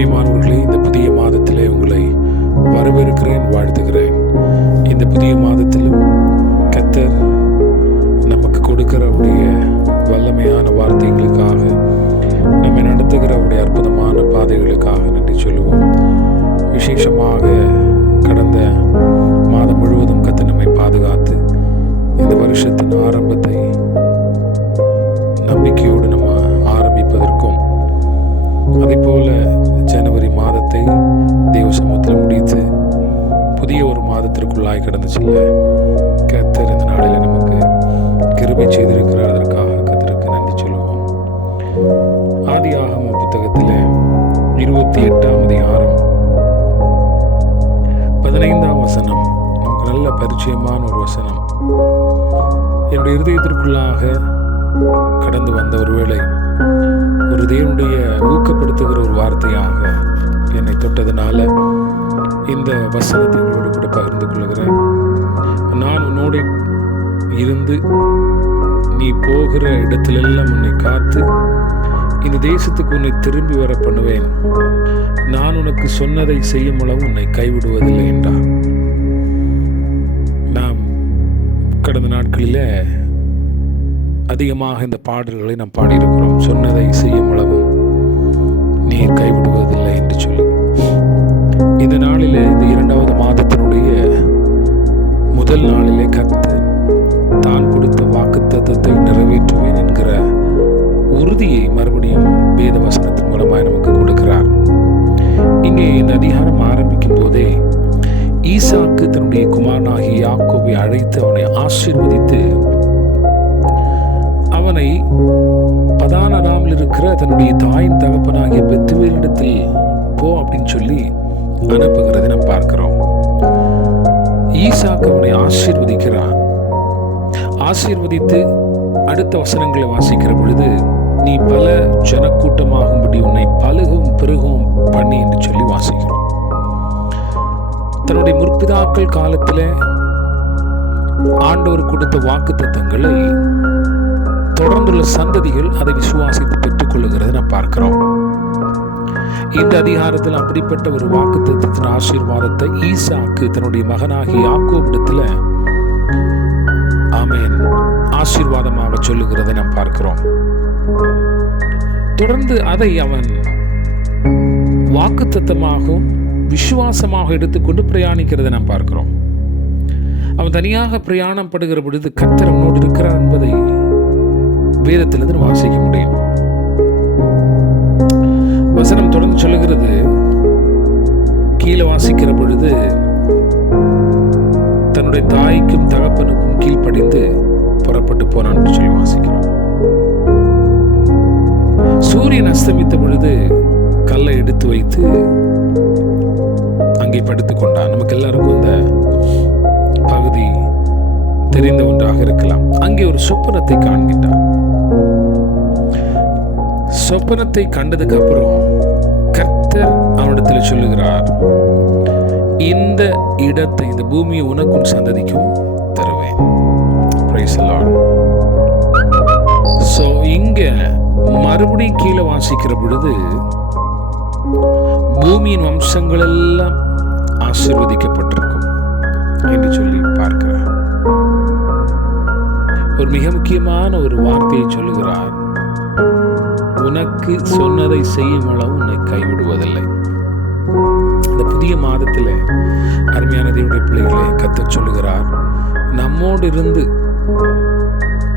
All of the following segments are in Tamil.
பிரியமானவர்களே, இந்த புதிய மாதத்திலே உங்களை வரவேற்கிறேன், வாழ்த்துகிறேன். இந்த புதிய மாதத்திலும் கர்த்தர் நமக்கு கொடுக்கிற அவருடைய வல்லமையான வார்த்தைகளுக்காக, நம்மை நடத்துகிற அவருடைய அற்புதமான பாதைகளுக்காக நன்றி சொல்லுவோம். விசேஷமாக கடந்த மாதம் முழுவதும் கர்த்தர் நம்மை பாதுகாத்து இந்த வருஷத்தின் ஆரம்பத்தை நம்பிக்கையோடு நம்ம ஆரம்பிப்பதற்கும், அதே போல ஜனவரி மாதத்தை தேவ சமூகத்தில் முடித்து புதிய ஒரு மாதத்திற்குள்ளாய் கடந்து செல்ல கர்த்தர் இந்த நாளில் நமக்கு கிருபை செய்திருக்கிறார். அதற்காக கர்த்தருக்கு நன்றி சொல்லுவோம். ஆதியாகமம் புத்தகத்தில் 28ஆம் அதிகாரம் 15ஆம் வசனம் நமக்கு நல்ல பரிச்சயமான ஒரு வசனம். என்னுடைய இருதயத்திற்குள்ளாக கடந்து வந்த ஒருவேளை ஒரு தேவனுடைய ஊக்கப்படுத்துகிற ஒரு வார்த்தையாக என்னை தொட்டதுனால இந்த வசனத்தை உங்களோடு கூட பகிர்ந்து கொள்கிறேன். நான் உன்னோடு இருந்து நீ போகிற இடத்திலெல்லாம் உன்னை காத்து இந்த தேசத்துக்கு உன்னை திரும்பி வர பண்ணுவேன். நான் உனக்கு சொன்னதை செய்யும் அளவு உன்னை கைவிடுவதில்லை என்றார். நாம் கடந்த நாட்களில் அதிகமாக இந்த பாடல்களை நாம் பாடியிருக்கிறோம். சொன்னதை செய்யும் அளவும் நீர் கைவிடுவதில்லை என்று சொல்லி, இந்த நாளிலே, இந்த 2வது மாதத்தினுடைய முதல் நாளிலே கர்த்தர் தான் கொடுத்த வாக்குத்தத்தத்தை நிறைவேற்றுவேன் என்கிற உறுதியை மறுபடியும் வேத வசனத்தின் மூலமாய் நமக்கு கொடுக்கிறார். இங்கே இந்த அதிகாரம் ஆரம்பிக்கும் போதே ஈசாக்கு தன்னுடைய குமாரனாகிய யாக்கோபை அழைத்து அவனை ஆசீர்வதித்து அவனை பதான் அராமில் இருக்கிற தன்னுடைய தாயின் தகப்பனாகிய பெத்துவேலிடத்தில் போ அப்படின்னு சொல்லி அனுப்புகிறதை நாம் பார்க்கிறோம். ஈசாக்கு அவனை ஆசீர்வதிக்கிறான். ஆசீர்வதித்து அடுத்த வசனங்களை வாசிக்கிற பொழுது, நீ பல ஜனக்கூட்டமாகும்படி உன்னை பலுகவும் பெருகவும் பண்ணி என்று சொல்லி வாசிக்கிறோம். தன்னுடைய முற்பிதாக்கள் காலத்தில் ஆண்டவர் கொடுத்த வாக்குத்தத்தங்களை தொடர்ந்துள்ள சந்ததிகள் அதை விசுவாசித்து பெற்றுக் கொள்ளுகிறதை நாம் பார்க்கிறோம். இந்த அதிகாரத்தில் அப்படிப்பட்ட ஒரு வாக்குத்தத்தத்தின் ஆசீர்வாதத்தை ஈசாக்கு தன்னுடைய மகனாகிய யாக்கோபிடத்தில் ஆமென் ஆசீர்வாதமாக சொல்லுகிறதை நாம் பார்க்கிறோம். தொடர்ந்து அதை அவன் வாக்குத்தத்தமாகவும் விசுவாசமாக எடுத்துக்கொண்டு பிரயாணிக்கிறதை நாம் பார்க்கிறோம். அவன் தனியாக பிரயாணம் படுகிற பொழுது கர்த்தர் அவனோடு இருக்கிறார் என்பதை வேதத்திலிருந்து வாசிக்க முடியும். வசனம் தொடர்ந்து சொல்லுகிறது, கீழே வாசிக்கிற பொழுது தன்னுடைய தாய்க்கும் தகப்பனுக்கும் கீழ்ப்படிந்து புறப்பட்டு போனான் என்று சொல்லி வாசிக்கிறோம். சூரியன் அஸ்தமித்த பொழுது கல்லை எடுத்து வைத்து அங்கே படுத்துக் கொண்டான். நமக்கு எல்லாருக்கும் இந்த பகுதி தெரிந்த ஒன்றாக இருக்கலாம். அங்கே ஒரு சொப்பனத்தை காண்கின்றான். சொப்பனத்தை கண்டதுக்கு அப்புறம் கர்த்தர் அவனிடத்தில் சொல்லுகிறார், இந்த இடத்தை, இந்த பூமியை உனக்கும் சந்ததிக்கும் தருவேன். Price the Lord. சோ இங்க மறுபடியும் கீழே வாசிக்கிற பொழுது பூமியின் வம்சங்கள் எல்லாம் ஆசீர்வதிக்கப்பட்டிருக்கும் என்று சொல்லி பார்க்கிறார். ஒரு மிக முக்கியமான ஒரு வார்த்தையை சொல்லுகிறார், உனக்கு சொன்னதை செய்யும் அளவு உன்னை கைவிடுவதில்லை. இந்த புதிய மாதத்தில் அருமையான தேவனுடைய பிள்ளைகளை கர்த்தர் சொல்லுகிறார், நம்மோடு இருந்து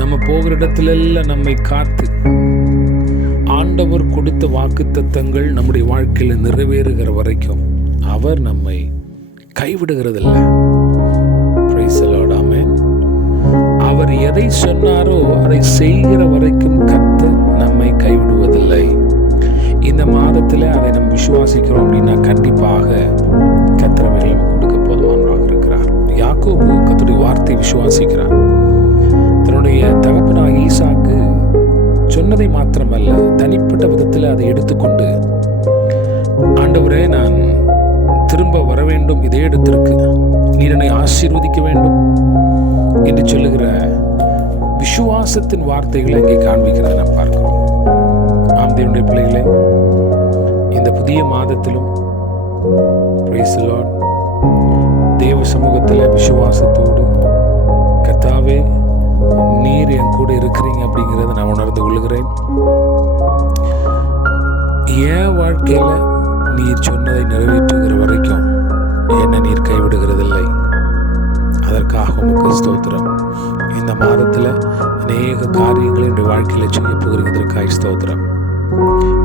நம்ம போகிற இடத்திலெல்லாம் நம்மை காத்து ஆண்டவர் கொடுத்த வாக்குத்தத்தங்கள் நம்முடைய வாழ்க்கையில் நிறைவேறுகிற வரைக்கும் அவர் நம்மை கைவிடுகிறதில்லை. Price the lord. ஆமென். அவர் எதை சொன்னாரோ அதை செய்கிற வரைக்கும் கர்த்தர் நம்மை கைவிடுவதில்லை. இந்த மாதத்தில் அதை நம்ம விசுவாசிக்கிறோம் அப்படின்னா கண்டிப்பாக கர்த்தர் அவைகளை நமக்கு கொடுக்க போதுமானவராக இருக்கிறார். யாக்கோபு கர்த்தருடைய வார்த்தை விசுவாசிக்கிறார். தன்னுடைய தகப்பனாக ஈசாக்கு சொன்னதை மாத்திரமல்ல, தனிப்பட்ட விதத்தில் அதை எடுத்துக்கொண்டு, ஆண்டவரே நான் திரும்ப வர வேண்டும் இதே இடத்திற்கு, நீர் என்னை ஆசீர்வதிக்க வேண்டும் என்று சொல்லுகிற விசுவாசத்தின் வார்த்தைகளை அங்கே காண்பிக்கிறதை நாம் பார்க்கிறோம். ஆம் தேவனுடைய பிள்ளைகளே, இந்த புதிய புதிய மாதத்திலும் praise the Lord, தேவ சமூகத்தில் விசுவாசத்தோடு கர்த்தாவே நீர் என் கூட இருக்கிறீங்க அப்படிங்கிறத நான் உணர்ந்து கொள்கிறேன். என் வாழ்க்கையில நீர் சொன்னதை நிறைவேற்றுகிற வரைக்கும் என்னை நீர் கைவிடுகிறதில்லை. அதற்காக உமக்கு ஸ்தோத்திரம். இந்த மாதத்தில் அநேக காரியங்களை என்னுடைய வாழ்க்கையில் செய்ய போகிறதற்காக ஸ்தோத்திரம்.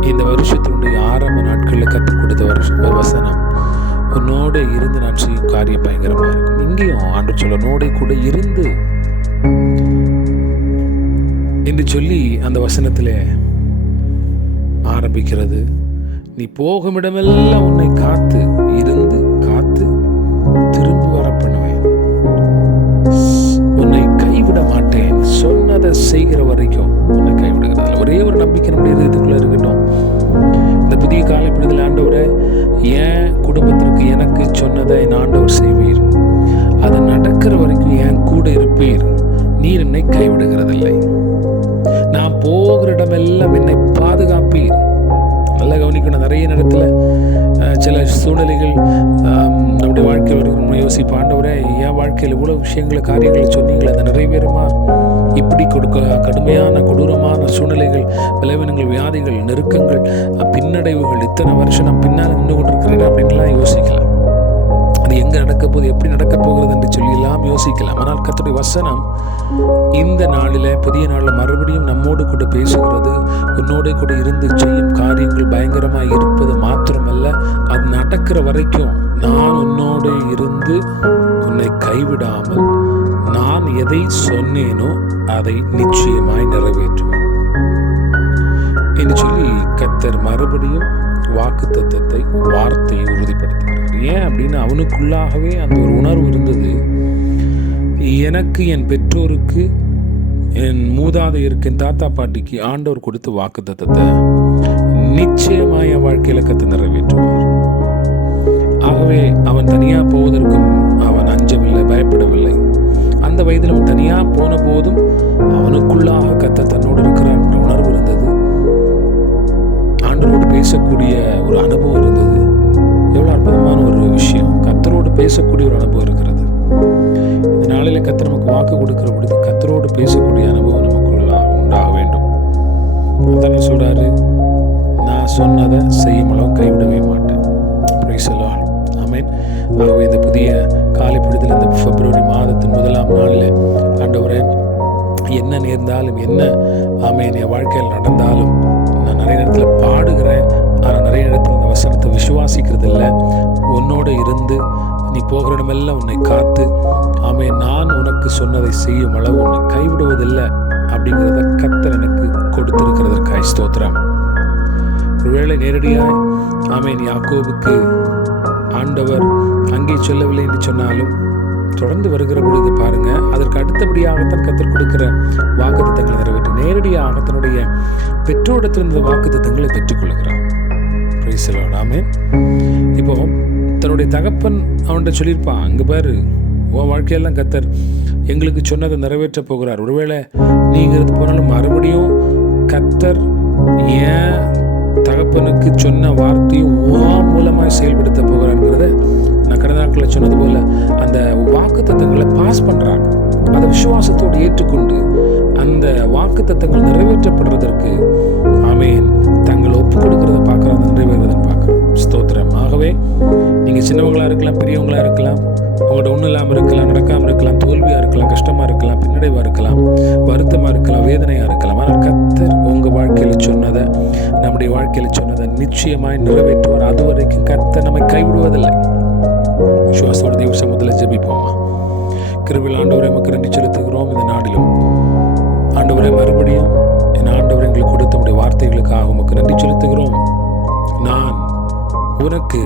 இந்த வருஷத்தினுடைய ஆரம்ப நாட்களில் கற்றுக் கொடுத்த வசனம், உன்னோட இருந்து நான் செய்யும் காரியம் பயங்கரமாக இருக்கும். இங்கேயும் ஆண்டு சொல்ல உன்னோட கூட இருந்து என்று சொல்லி அந்த வசனத்தில் ஆரம்பிக்கிறது. நீ போகும் இடமெல்லாம் உன்னை காத்து இருந்து காத்து திரும்பி வர பண்ணுவேன், உன்னை கைவிட மாட்டேன், சொன்னதை செய்கிற வரைக்கும் உன்னை கைவிடுகிறது. ஒரே ஒரு நம்பிக்கை நம்முடைய இதயத்துக்குள்ள இருக்கட்டும். இந்த புதிய காலப்படியில் ஆண்டவரை என் குடும்பத்திற்கு எனக்கு சொன்னதை என் ஆண்டவர் செய்வீர், அது நடக்கிற வரைக்கும் என் கூட இருப்பீர், நீர் என்னை கைவிடுகிறதில்லை, நான் போகிற இடமெல்லாம் என்னை பாதுகாப்பீர். நல்லா கவனிக்கணும். நிறைய நேரத்தில் சில சூழ்நிலைகள் நம்முடைய வாழ்க்கையில் வரைக்கும் நம்ம யோசிப்போம், ஆண்டவரே என் வாழ்க்கையில் இவ்வளோ விஷயங்களை காரியங்களை சொன்னீங்களே, அதை நிறைவேறுமா? இப்படி கடுமையான கொடூரமான சூழ்நிலைகள், விளைவினங்கள், வியாதிகள், நெருக்கங்கள், பின்னடைவுகள், இத்தனை வருஷம் நான் பின்னால் நின்று கொண்டிருக்கிறேன் அப்படின்லாம் யோசிக்கலாம். அது எங்கே நடக்க போகுது, எப்படி நடக்க போகிறது என்று சொல்லி எல்லாம் யோசிக்கலாம். ஆனால் கர்த்தருடைய வசனம் இந்த நாளில் புதிய நாளில் மறுபடியும் நம்மோடு கூட பேசுகிறது. உன்னோட கூட இருந்து செய்யும் காரியங்கள் பயங்கரமாக இருப்பது மாத்திரமல்ல, அது நடக்கிற வரைக்கும் நான் உன்னோடு இருந்து உன்னை கைவிடாமல் நான் எதை சொன்னேனோ அதை நிச்சயமாய் நிறைவேற்றுவேன் என்று சொல்லி கர்த்தர் மறுபடியும் வாக்குத்தத்தத்தை, வார்த்தையை உறுதிப்படுத்துகிறார். ஏன் அப்படின்னு அவனுக்குள்ளாகவே அந்த ஒரு உணர்வு இருந்தது. எனக்கு, என் பெற்றோருக்கு, என் மூதாதையருக்கு, என் தாத்தா பாட்டிக்கு ஆண்டவர் கொடுத்த வாக்குத்தத்தத்தை நிச்சயமாக என் வாழ்க்கையில் கத்து நிறைவேற்றுவார். ஆகவே அவன் தனியாக போவதற்கும் அவன் அஞ்சவில்லை, பயப்படவில்லை. அந்த வயதில் அவன் தனியாக போன போதும் அவனுக்குள்ளாக கத்த தன்னோடு இருக்கிறான் என்ற உணர்வு இருந்தது. ஆண்டவரோடு பேசக்கூடிய ஒரு அனுபவம் இருந்தது. எவ்வளோ அற்புதமான ஒரு விஷயம், கர்த்தரோடு பேசக்கூடிய ஒரு அனுபவம் இருக்கிறது. இந்த நாளில் கர்த்தர் நமக்கு வாக்கு கொடுக்கிற பொழுது கர்த்தரோடு பேசக்கூடிய அனுபவம் நமக்குள்ள உண்டாக வேண்டும். அதான் சொல்றாரு, நான் சொன்னதை செய்யும் அளவு கைவிடவே மாட்டேன். Praise the lord. ஆமென். ஆகவே இந்த புதிய காலை பொழுதில் இந்த பிப்ரவரி மாதத்தின் 1ஆம் நாளில் ஆண்டவரே என்ன நேர்ந்தாலும், என்ன ஆமென் என் வாழ்க்கையில் நடந்தாலும், நான் நிறைய நேரத்தில் பாடுகிறேன், ஆனால் நிறைய நேரத்தில் இந்த வசனத்தை விசுவாசிக்கிறது இல்லை. உன்னோடு இருந்து நீ போகிற இடமெல்லாம் உன்னை காத்து ஆமென் நான் உனக்கு சொன்னதை செய்யும் அளவு உன்னை கைவிடுவதில்லை அப்படிங்கிறத கர்த்தர் எனக்கு கொடுத்திருக்கிறதற்காக ஸ்தோத்திரம். ஒருவேளை நேரடியாய் ஆமென் யாக்கோபுக்கு ஆண்டவர் அங்கே சொல்லவில்லை என்று சொன்னாலும் தொடர்ந்து வருகிற பொழுது பாருங்க, அதற்கு அடுத்தபடியாகத்தான் கர்த்தர் கொடுக்கிற வாக்குத்தத்தங்களை நிறைவேற்றி நேரடியாக தன்னுடைய பெற்றோரிடத்திலிருந்த வாக்குத்தத்தங்களை பெற்றுக்கொள்கிறார். Price the lord. ஆமென். இப்போ தன்னுடைய தகப்பன் அவன்கிட்ட சொல்லியிருப்பான், அங்கே பாரு உன் வாழ்க்கையெல்லாம் கர்த்தர் எங்களுக்கு சொன்னதை நிறைவேற்ற போகிறார், ஒருவேளை நீங்கிறது போனாலும் மறுபடியும் கர்த்தர் ஏன் தகப்பனுக்கு சொன்ன வார்த்தையை மூலமாக செயல்படுத்த போகிறாங்கிறத நான் கடந்த நாட்களில் சொன்னது போல அந்த வாக்குத்தத்தங்களை பாஸ் பண்ணுறாங்க. அதை விசுவாசத்தோடு ஏற்றுக்கொண்டு அந்த வாக்குத்தத்தங்கள் நிறைவேற்றப்படுறதற்கு ஆமென் தங்களை ஒப்பு கொடுக்கறத பார்க்குறாங்க, நிறைவேறதை பார்க்குறோம். ஸ்தோத்திரம். ஆகவே நீங்கள் சின்னவங்களாக இருக்கலாம், பெரியவங்களாக இருக்கலாம், உங்கள்கிட்ட ஒன்றும் இல்லாமல் இருக்கலாம், நடக்காமல் இருக்கலாம், தோல்வியாக இருக்கலாம், கஷ்டமாக இருக்கலாம், பின்னடைவாக இருக்கலாம், வருத்தமாக இருக்கலாம், வேதனையாக இருக்கலாம். ஆனால் கர்த்தர் உங்கள் வாழ்க்கையில் சொன்னதை, நம்முடைய வாழ்க்கையில் சொன்னதை நிச்சயமாய் நிறைவேற்றுவார். அது வரைக்கும் கர்த்தர் நம்மை கைவிடுவதில்லை. விசுவாசத்தோட தேவ சமூகத்தில் ஜெபிப்போமா. கிருபையில் ஆண்டவரை நமக்கு நன்றி செலுத்துகிறோம். இந்த நாளிலும் ஆண்டவரை மறுபடியும் என் ஆண்டவர் எங்களுக்கு கொடுத்த நம்முடைய வார்த்தைகளுக்காக உமக்கு நன்றி செலுத்துகிறோம். நான் உனக்கு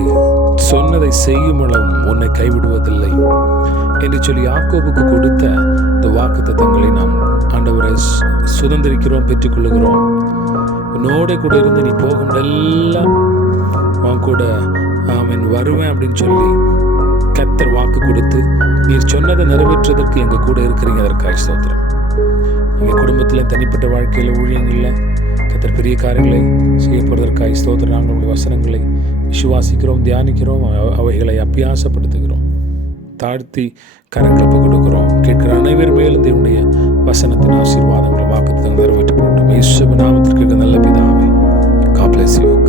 சொன்னதை செய்யும் அளவும் உன்னை கைவிடுவதில்லை என்று சொல்லி யாக்கோபுக்கு கொடுத்த இந்த வாக்குத்தத்தங்களை நாம் ஆண்டவரை சுதந்திரிக்கிறோம், பெற்றுக்கொள்ளுகிறோம். உன்னோட கூட இருந்து நீ போகும் எல்லாம் உன் கூட ஆமென் வருவேன் அப்படின்னு சொல்லி கர்த்தர் வாக்கு கொடுத்து நீர் சொன்னதை நிறைவேற்றுவதற்கு எங்கள் கூட இருக்கிறீங்க. அதற்காக ஸ்தோத்திரம். எங்கள் குடும்பத்தில், தனிப்பட்ட வாழ்க்கையில், ஊழியங்களில் கர்த்தர் பெரிய காரியங்களை செய்யப்படுவதற்காக ஸ்தோத்திரம். நாங்கள் உங்களுடைய வசனங்களை விசுவாசிக்கிறோம், தியானிக்கிறோம், அவைகளை அபியாசப்படுத்துகிறோம். தாழ்த்தி கரங்களை கொடுக்கிறோம். கேட்கிற அனைவர் மேலும் தேவனுடைய வசனத்தின் ஆசீர்வாதங்களை வாக்குத்தத்தங்கள் நிறைவேற்றப்படும். இயேசுவின் நாமத்தில் கேட்கிற நல்ல பிதாவே. God bless you.